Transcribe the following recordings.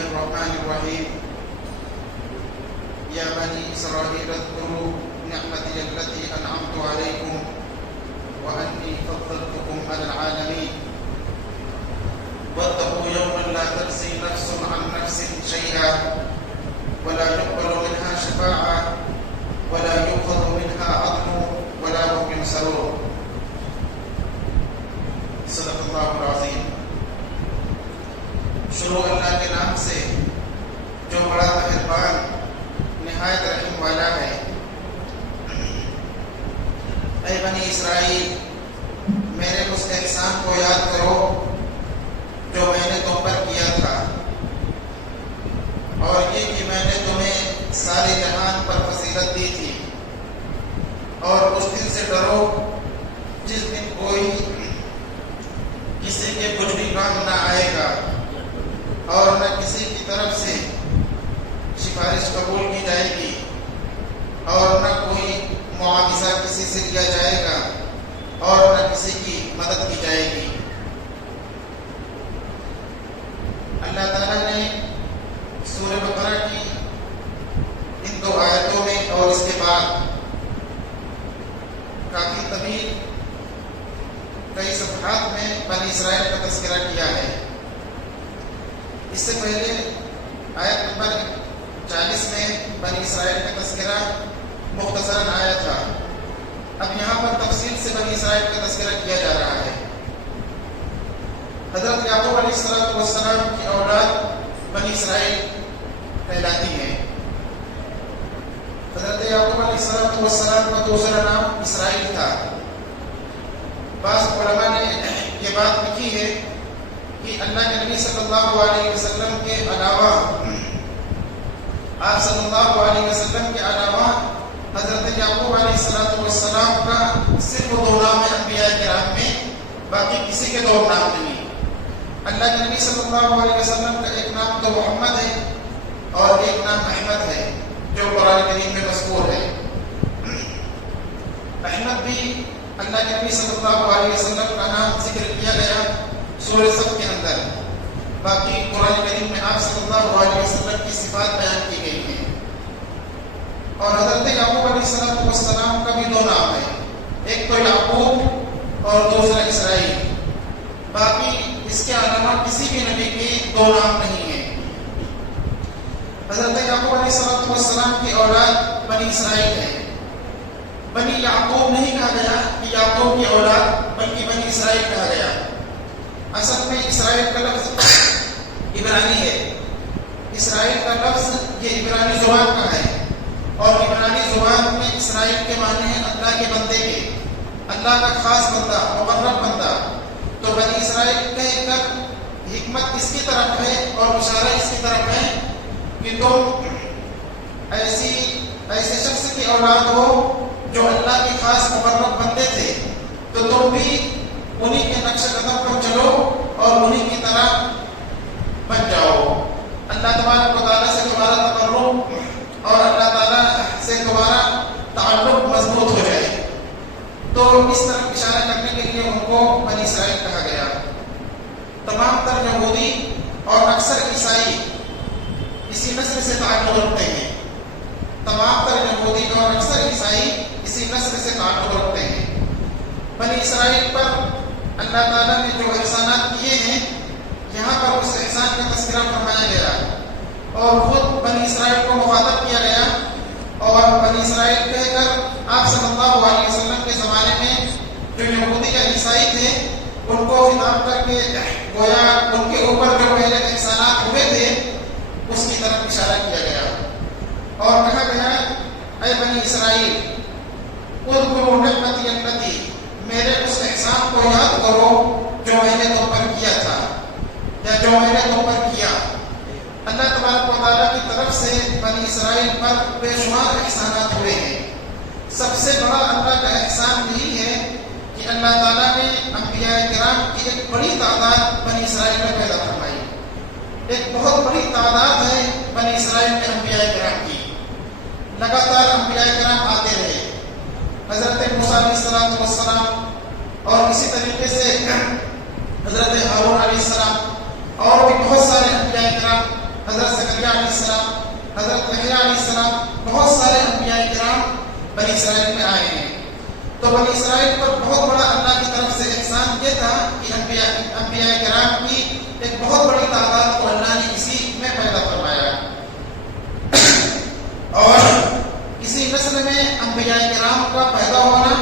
الرحمن الرحيم يا بني إسرائيل اذكروا نعمتي التي أنعمت عليكم وأني فضلتكم على العالمين واتقوا يوما لا تجزي نفس عن نفس شيئا ولا يقبل منها شفاعة ولا يؤخذ منها عدل ولا هم ينصرون صدق اللہ العظیم۔ شروع اللہ کے نام سے جو بڑا مہربان نہایت رحم والا ہے۔ اے بنی اسرائیل، میرے اس احسان کو یاد کرو جو میں نے تم پر کیا تھا، اور یہ کہ میں نے تمہیں سارے جہان پر فضیلت دی تھی، اور اس دن سے ڈرو جس دن کوئی کسی کے کچھ بھی کام نہ آئے گا اور نہ کسی کی طرف سے سفارش قبول کی جائے گی اور نہ کوئی معاوضہ کسی سے لیا جائے گا اور نہ کسی کی مدد کی جائے گی۔ اللہ تعالیٰ نے سورہ بقرہ کی ان 2 آیتوں میں اور اس کے بعد کافی طویل کئی صفحات میں بنی اسرائیل کا تذکرہ کیا ہے۔ اس سے پہلے آیت نمبر 40 میں بنی اسرائیل کا تذکرہ مختصراً آیا تھا۔ اب یہاں پر تفصیل سے بنی اسرائیل کا تذکرہ کیا جا رہا ہے۔ حضرت یعقوب علیہ السلام کی اولاد بنی اسرائیل کہلاتی ہے۔ حضرت یعقوب علیہ السلام کا دوسرا نام اسرائیل تھا۔ بعض علماء نے یہ بات لکھی ہے کہ اللہ کے نبی صلی اللہ علیہ وسلم کے علاوہ آپ صلی اللہ علیہ وسلم کے علاوہ حضرت یعقوب علیہ السلام کا صرف 2 نام ہے انبیاء کرام میں، باقی کسی کے 2 نام نہیں۔ اللہ کے نبی صلی اللہ علیہ وسلم کا ایک نام تو محمد ہے اور ایک نام احمد ہے جو قرآن کریم میں مذکور ہے۔ احمد بھی اللہ کے نبی صلی اللہ علیہ وسلم کا نام ذکر کیا گیا سورہ صف کے اندر، باقی قرآن کریم میں آپ صلی اللہ علیہ وسلم کی صفات بیان کی گئی ہیں۔ اور حضرت یعقوب علیہ السلام کا بھی 2 نام ہے، ایک تو یعقوب اور دوسرا اسرائیل، باقی اس کے علاوہ کسی بھی نبی کے 2 نام نہیں ہیں۔ حضرت یعقوب علیہ السلام کی اولاد بنی اسرائیل ہے۔ بنی یعقوب نہیں کہا گیا کہ یعقوب کی اولاد، بلکہ بنی اسرائیل کہا گیا۔ اصل میں اسرائیل کا لفظ عبرانی ہے۔ اسرائیل کا لفظ یہ عبرانی زبان کا ہے، اور عبرانی زبان میں اسرائیل کے معنی ہیں اللہ کے بندے کے، اللہ کا خاص بندہ، مقرب بندہ۔ تو بنی اسرائیل کہہ کر حکمت اس کی طرف ہے اور اشارہ اس کی طرف ہے کہ تم ایسے شخص کی اولاد ہو جو اللہ کے خاص مقرب بندے تھے، تو تم بھی انہی کے نقش قدم پر چلو اور انہی کی طرح بن جاؤ۔ اللہ تبارک و تعالیٰ سے تمہارا تقرب اور اللہ تعالیٰ سے تمہارا تعلق مضبوط ہو جائے۔ تو اس طرح اشارہ کرنے کے لیے ان کو بنی اسرائیل کہا گیا۔ تمام تر یہودی اور اکثر عیسائی اسی نسل سے تعلق رکھتے ہیں۔ تمام تر یہودی اور اکثر عیسائی اسی نسل سے تعلق رکھتے ہیں۔ بنی اسرائیل پر اللہ تعالیٰ نے جو احسانات کیے ہیں، یہاں پر اس احسان کا تذکرہ فرمایا گیا اور خود بنی اسرائیل کو مخاطب کیا گیا، اور بنی اسرائیل کہہ کر آپ صلی اللہ علیہ وسلم کے زمانے میں جو یہودی یا عیسائی تھے ان کو خطاب کر کے گویا ان کے اوپر جو پہلے احسانات ہوئے تھے اس کی طرف اشارہ کیا گیا، اور کہا گیا اے بنی اسرائیل اذکروا نعمتی التی، میرے اس احسان کو یاد کرو جو میں نے تم پر کیا تھا یا جو میں نے تم پر کیا۔ اللہ تبارک و تعالیٰ کی طرف سے بنی اسرائیل پر بے شمار احسانات ہوئے ہیں۔ سب سے بڑا اللہ کا احسان یہی ہے کہ اللہ تعالیٰ نے انبیاء کرام کی ایک بڑی تعداد بنی اسرائیل میں پیدا فرمائی۔ ایک بہت بڑی تعداد ہے بنی اسرائیل میں انبیاء کرام کی، لگاتار انبیاء کرام آتے رہے۔ حضرت موسیٰ علیہ السلام اور اسی طریقے سے حضرت ہارون علیہ السلام اور بھی بہت سارے انبیاء کرام حضرت زکریا علیہ السلام، حضرت یحییٰ علیہ السلام، بہت سارے انبیاء کرام بنی اسرائیل میں آئے ہیں. تو بنی اسرائیل پر بہت بڑا اللہ کی طرف سے احسان یہ تھا کہ انبیاء کرام کی ایک بہت بڑی تعداد کو اللہ نے اسی میں پیدا فرمایا. اور اسی نسل میں انبیاء کرام کا پیدا ہونا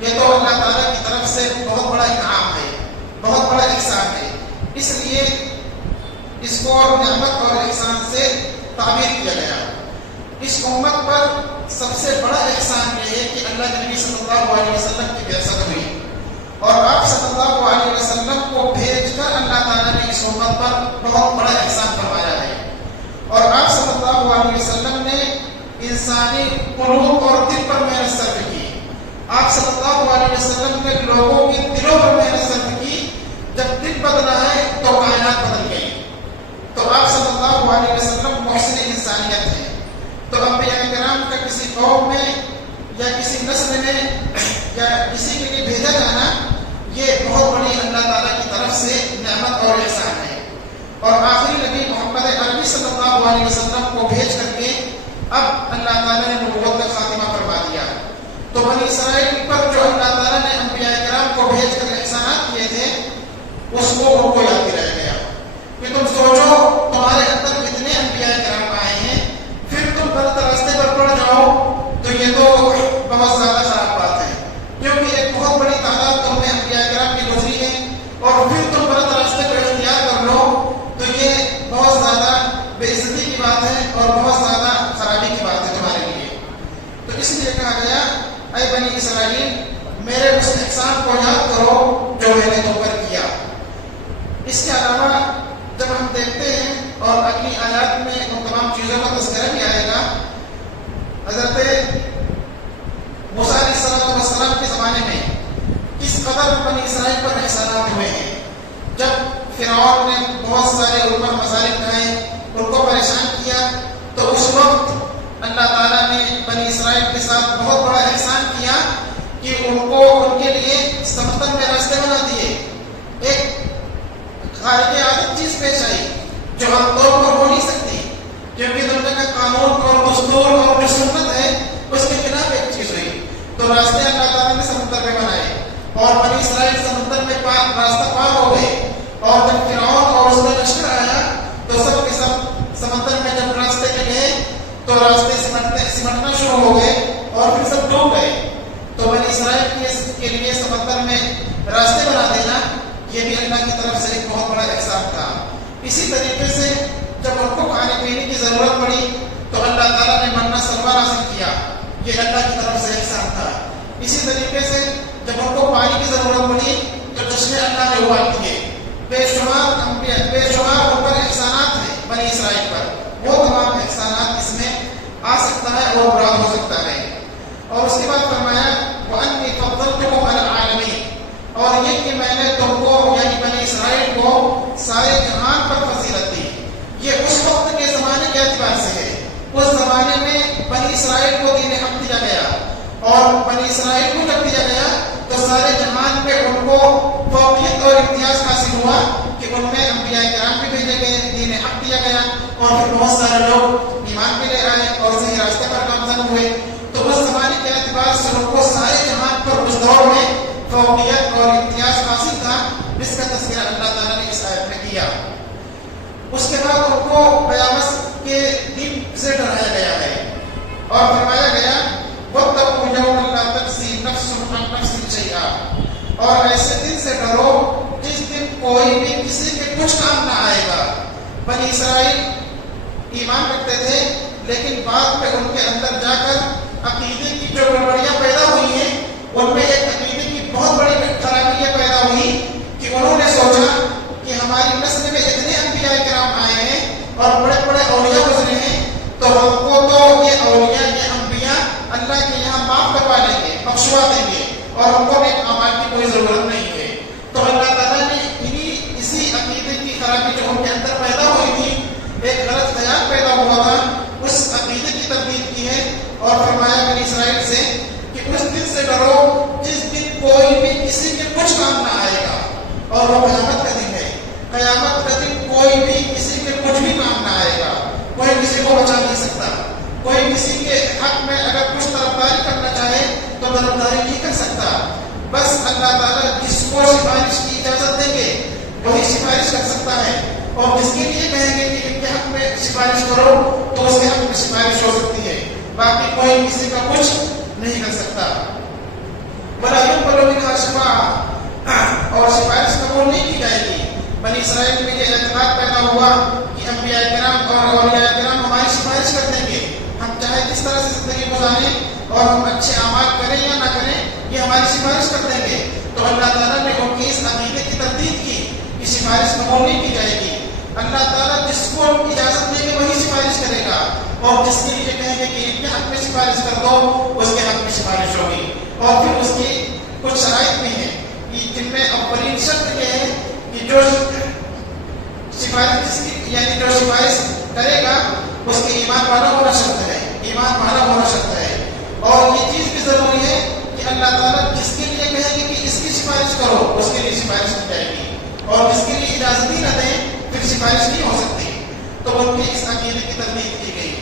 یہ تو اللہ تعالیٰ کی طرف سے بہت بڑا انعام ہے، بہت بڑا احسان ہے. اس لیے اس کو نعمت اور احسان سے تعبیر کیا گیا. اس امت پر سب سے بڑا احسان یہ ہے کہ اللہ نبی صلی اللہ علیہ وسلم کی بعثت ہوئی اور آپ صلی اللہ علیہ وسلم کو بھیج کر اللہ تعالیٰ نے اس امت پر بہت بڑا احسان فرمایا ہے. اور آپ صلی اللہ علیہ وسلم نے انسانی قلوب اور دل پر محنت صرف کی. آپ صلی اللہ علیہ وسلم نے لوگوں کے دلوں پر محنت صرف کی. جب دل بدلا ہے تو کائنات بدل گئی. تو آپ صلی اللہ علیہ وسلم محسن انسانیت ہیں. تو انبیاء کرام کا کسی قوم میں یا کسی نسل میں یا کسی کے لیے بھیجا جانا یہ بہت بڑی اللہ تعالیٰ کی طرف سے نعمت اور احسان ہے. اور آخری نبی محمد عربی صلی اللہ علیہ وسلم کو بھیج کر کے اب اللہ تعالیٰ نے نبوت کا خاتمہ فرما دیا. تو بنی اسرائیل پر جو اللہ تعالیٰ نے انبیاء کرام کو بھیج کر احسانات کیے تھے اس کو ان کو یاد رہ گیا. کہ تم سوچو تمہارے اندر اتنے انبیاء کرام آئے ہیں پھر تم غلط راستے پر پڑ جاؤ تو یہ تو بہت زیادہ خراب بات ہے. کیونکہ ایک بہت بڑی تعداد تم میں انبیاء کرام کی گزری ہے اور پھر تم غلط راستے پر اختیار کر لو تو یہ بہت زیادہ بے عزتی کی بات ہے اور بہت زیادہ خرابی کی بات ہے تمہارے لیے. تو اس لیے کہا گیا اے بنی اسرائیل میرے اس احسان کو یاد کرو جو میں نے تم پر کیا. اس کے علاوہ جب ہم دیکھتے ہیں اور اگلی آیات میں ان تمام چیزوں کا تذکرہ بھی آئے گا. حضرت موسیٰ علیہ السلام کے زمانے میں کس قدر بنی اسرائیل پر احسانات ہوئے ہیں. جب فرعون نے بہت سارے ان پر مظالم ڈھائے ان کو پریشان کیا تو اس وقت اللہ تعالیٰ نے بنی اسرائیل کے ساتھ بہت بڑا احسان کیا کہ ان کو ان کے لیے سمندر میں راستے بنا دیے. ایک خارق عادت چیز پیش آئی جو عام طور پر ہو نہیں سکتی کیونکہ دنیا کا قانون اور دستور اور جو سنت ہے اس کے خلاف ایک چیز ہوئی. تو راستے اللہ تعالیٰ نے سمندر میں بنائے اور بنی اسرائیل سمندر میں راستہ پار ہو گئے. اور جب فرعون اور اس کا لشکر آیا تو سب کے سب سمندر میں جب راستے میں گئے تو راستے سمٹنا شروع ہو گئے اور پھر سب ڈوب گئے. تو بنی اسرائیل کے لیے سمندر میں راستے بنا دینا یہ بھی اللہ کی طرف سے ایک بہت بڑا احسان تھا. اسی طریقے سے جب ان کو کھانے پینے کی ضرورت پڑی تو اللہ تعالیٰ نے مننا سلوا نازل کیا. یہ اللہ کی طرف سے احسان تھا. اسی طریقے سے جب ان کو پانی کی ضرورت پڑی تو چشمے اللہ نے ابال دیے. بے شمار ان پر احسانات ہیں بنی اسرائیل پر. وہ تمام احسانات اس میں آ سکتا ہے اور مراد ہو سکتا ہے. اور اس کے بعد فرمایا وَأَنِّي فَضَّلْتُكُمْ عَلَى الْعَالَمِينَ. اور یہ کہ میں نے تم کو یعنی بنی اسرائیل کو سارے جہان پر فضیلت دی. یہ اس وقت کے زمانے کے اعتبار سے ہے. اس زمانے میں بنی اسرائیل کو دین حق دیا گیا اور بنی اسرائیل کو جب دیا گیا تو سارے جہان پہ ان کو فوقیت اور امتیاز حاصل ہوا کہ ان میں انبیاء کرام بھی بھیجے گئے, دین حق دیا گیا اور پھر بہت سارے لوگ ایمان بھی لے آئے اور صحیح راستے پر گامزن ہوئے. تو اس زمانے کے اعتبار سے ان کو سارے جہان پر اس دور میں فوقیت اور امتیاز حاصل تھا جس کا تذکرہ اللہ تعالیٰ نے اس آیت میں کیا. اس کے بعد ان کو قیامت کے دن سے ڈرایا گیا ہے اور فرمایا گیا وَاتَّقُوا يَوْمًا لَا تَجْزِي نَفْسٌ عَن نَفْسٍ شَيْئًا. اور ایسے دن سے ڈرو جس دن کوئی بھی کسی کے کچھ کام نہ آئے گا. بنی اسرائیل ایمان رکھتے تھے لیکن بعد میں ان کے اندر جا کر عقیدے کی جو گڑبڑیاں پیدا ہوئی ہیں ان میں ایک عقیدے کی بہت بڑی خرابیاں پیدا ہوئی کہ انہوں نے سوچا کہ ہماری نسل میں اتنے انبیاء کرام آئے ہیں اور بڑے بڑے اولیاء گزرے ہیں تو ہم کو تو یہ اولیاء یہ انبیاء اللہ کے یہاں معاف کروا دیں گے, بخشوا دیں گے اور ہم کو نیک اعمال کی کوئی ضرورت نہیں ہے. تو اللہ تعالیٰ نے اسی عقیدے کی خرابی جو ان کے اندر پیدا ہوئی تھی ایک غلط خیال پیدا ہوا تھا اس عقیدے کی تبدیل کی ہے اور فرمایا بنی اسرائیل سے کہ اس دن سے ڈرو جس دن کوئی بھی کسی کے کچھ کام نہ آئے گا اور وہ قیامت کا دن ہے. قیامت کا دن کوئی بھی کسی کے کچھ بھی کام نہ کو بچا نہیں سکتا. کوئی کسی کے حق میں اگر کچھ طرفداری کرنا چاہے تو طرفداری نہیں کر سکتا. بس اللہ تعالیٰ جس کو سفارش کی اجازت دیں گے وہی سفارش کر سکتا ہے، اور جس کے لیے کہیں گے کہ ان کے حق میں سفارش کرو تو اس کے حق میں سفارش ہو سکتی ہے. باقی کوئی کسی کا کچھ نہیں کر سکتا. ولا يقبل منها شفاعة، اور سفارش قبول نہیں کی جائے گی. بنی اسرائیل میں یہ اعتقاد پیدا ہوا کہ انبیاء کرام اور اولیاء کرام ہماری سفارش کر دیں گے. ہم چاہے جس طرح سے زندگی گزاریں اور ہم اچھے اعمال کریں یا نہ کریں یہ ہماری سفارش کر دیں گے. تو اللہ تعالیٰ نے ان کی اس عقیدے کی تردید کی کہ سفارش قبول نہیں کی جائے گی. اللہ تعالیٰ جس کو اجازت دیں گے وہی سفارش کرے گا، اور جس کے لیے کہیں گے کہ ان کے حق میں سفارش کر دو اس کے حق میں سفارش ہوگی. اور پھر اس کی کچھ شرائط بھی ہیں جن میں اولین شرط یہ ہے کہ جو سفارش یعنی جو سفارش کرے گا اس کے ایمان والا ہونا شرط ہے، ایمان والا ہونا شرط ہے. اور یہ چیز بھی ضروری ہے کہ اللہ تعالیٰ جس کے لیے کہے گی کہ اس کی سفارش کرو اس کے لیے سفارش کی جائے گی، اور جس کے لیے اجازت ہی نہ دیں پھر سفارش نہیں ہو سکتی. تو ان کی اس عقیدے کی تردید کی گئی.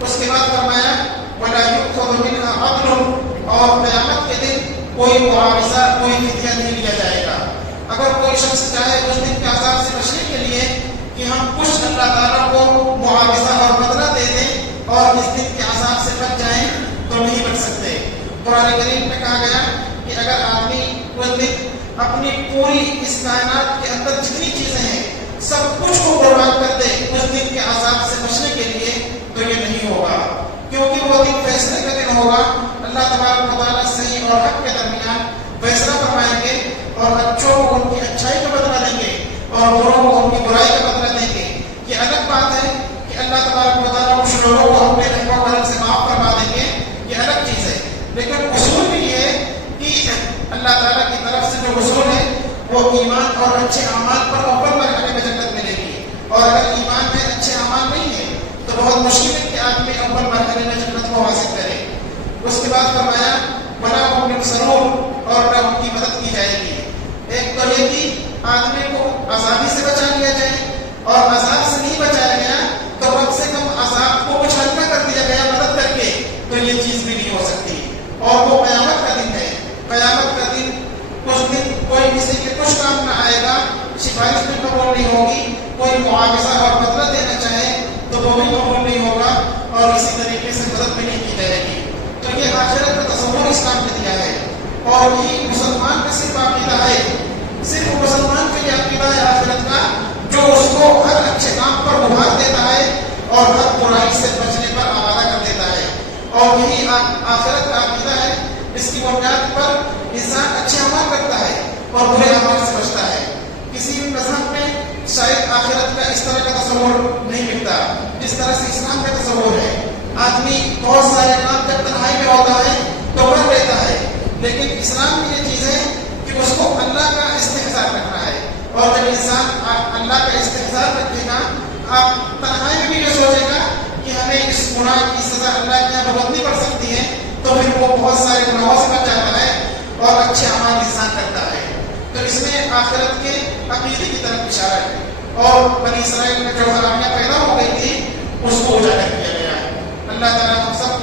اس کے بعد فرمایا وَلَا يُؤْخَذُ مِنْهَا عَدْلٌ، اور قیامت کے دن کوئی معاوضہ کوئی فدیہ نہیں لیا جائے گا. اگر کوئی شخص چاہے اس دن کے عذاب سے بچنے کے لیے کہ ہم کچھ اللہ تعالیٰ کو معاوضہ اور بدلہ دے دیں اور اس دن کے عذاب سے بچ جائیں تو نہیں بچ سکتے. قرآن کریم میں کہا گیا کہ اگر آدمی اس دن اپنی پوری اس کائنات کے اندر جتنی چیزیں ہیں سب کچھ کو قربان کر دے اس دن کے عذاب سے بچنے کے لیے تو یہ نہیں ہوگا، کیونکہ وہ دن فیصلے کا دن ہوگا. اللہ تبارک و تعالیٰ صحیح اور حق کے درمیان فیصلہ فرمائیں گے، اور اچھوں کو ان کی اچھائی کا بدلہ دیں گے اور بروں کو ان کی برائی کا بدلہ دیں گے. یہ الگ بات ہے کہ اللہ تبارک و تعالیٰ کچھ لوگوں کو اپنے رحم و کرم سے معاف فرما دیں گے، یہ الگ چیز ہے. لیکن اصول بھی یہ ہے کہ اللہ تعالیٰ کی طرف سے جو اصول ہے وہ ایمان اور اچھے اعمال پر اول مرحلے میں جنت ملے گی. اور اگر ایمان میں اچھے اعمال نہیں ہے تو بہت مشکل ہے کہ آدمی اول مرحلے میں جنت کو حاصل کرے. اس کے بعد فرمایا وَلَا هُمْ يُنصَرُونَ، اور نہ ان کی مدد کی جائے گی. ایک تو یہ کہ آدمی کو عذابی سے بچا لیا جائے، اور عذاب سے نہیں بچایا گیا تو کم سے کم عذاب کو کچھ ہلکا کر دیا گیا مدد کر کے، تو یہ چیز بھی نہیں ہو سکتی. اور وہ قیامت کا دن ہے. قیامت کا دن اس دن کوئی کسی کے کچھ کام نہ آئے گا، سفارش بھی قبول نہیں ہوگی، کوئی معاوضہ اور بدلہ دینا چاہے تو وہ بھی قبول نہیں ہوگا، اور اسی طریقے سے مدد بھی نہیں کی جائے گی. تو یہ آخرت کا تصور اسلام نے دیا ہے، اور یہ مسلمان کا صرف عقیدہ ہے، صرف مسلمان کا یہ عقیدہ ہے آخرت کا جو اس کو ہر اچھے کام پر ابھار دیتا ہے اور ہر برائی سے بچنے پر آمادہ کر دیتا ہے. اور یہی آخرت کا عقیدہ ہے، اس کی بنیاد پر انسان اچھے اعمال کرتا ہے اور برے اعمال سے بچتا ہے. کسی بھی مذہب میں شاید آخرت کا اس طرح کا تصور نہیں ملتا جس طرح سے اسلام کا تصور ہے. آدمی بہت سارے کام جب تنہائی میں ہوتا ہے تو کر لیتا ہے، لیکن اسلام میں یہ چیز ہے کہ اس کو اللہ کا استحضار رکھنا ہے. اور جب انسان اللہ کا استحضار رکھے گا، آپ تنہائی میں بھی یہ سوچے گا کہ ہمیں اس گناہ کی سزا اللہ کے یہاں بھگتنی پڑ سکتی ہے، تو پھر وہ بہت سارے گناہوں سے بچ جاتا ہے اور اچھے اعمال انسان کرتا ہے. تو اس میں آخرت کے عقیدے کی طرف اشارہ ہے، اور بنی اسرائیل میں جو خرابیاں پیدا ہو گئی تھی اس کو اجاگر کیا گیا ہے. اللہ تعالیٰ ہم سب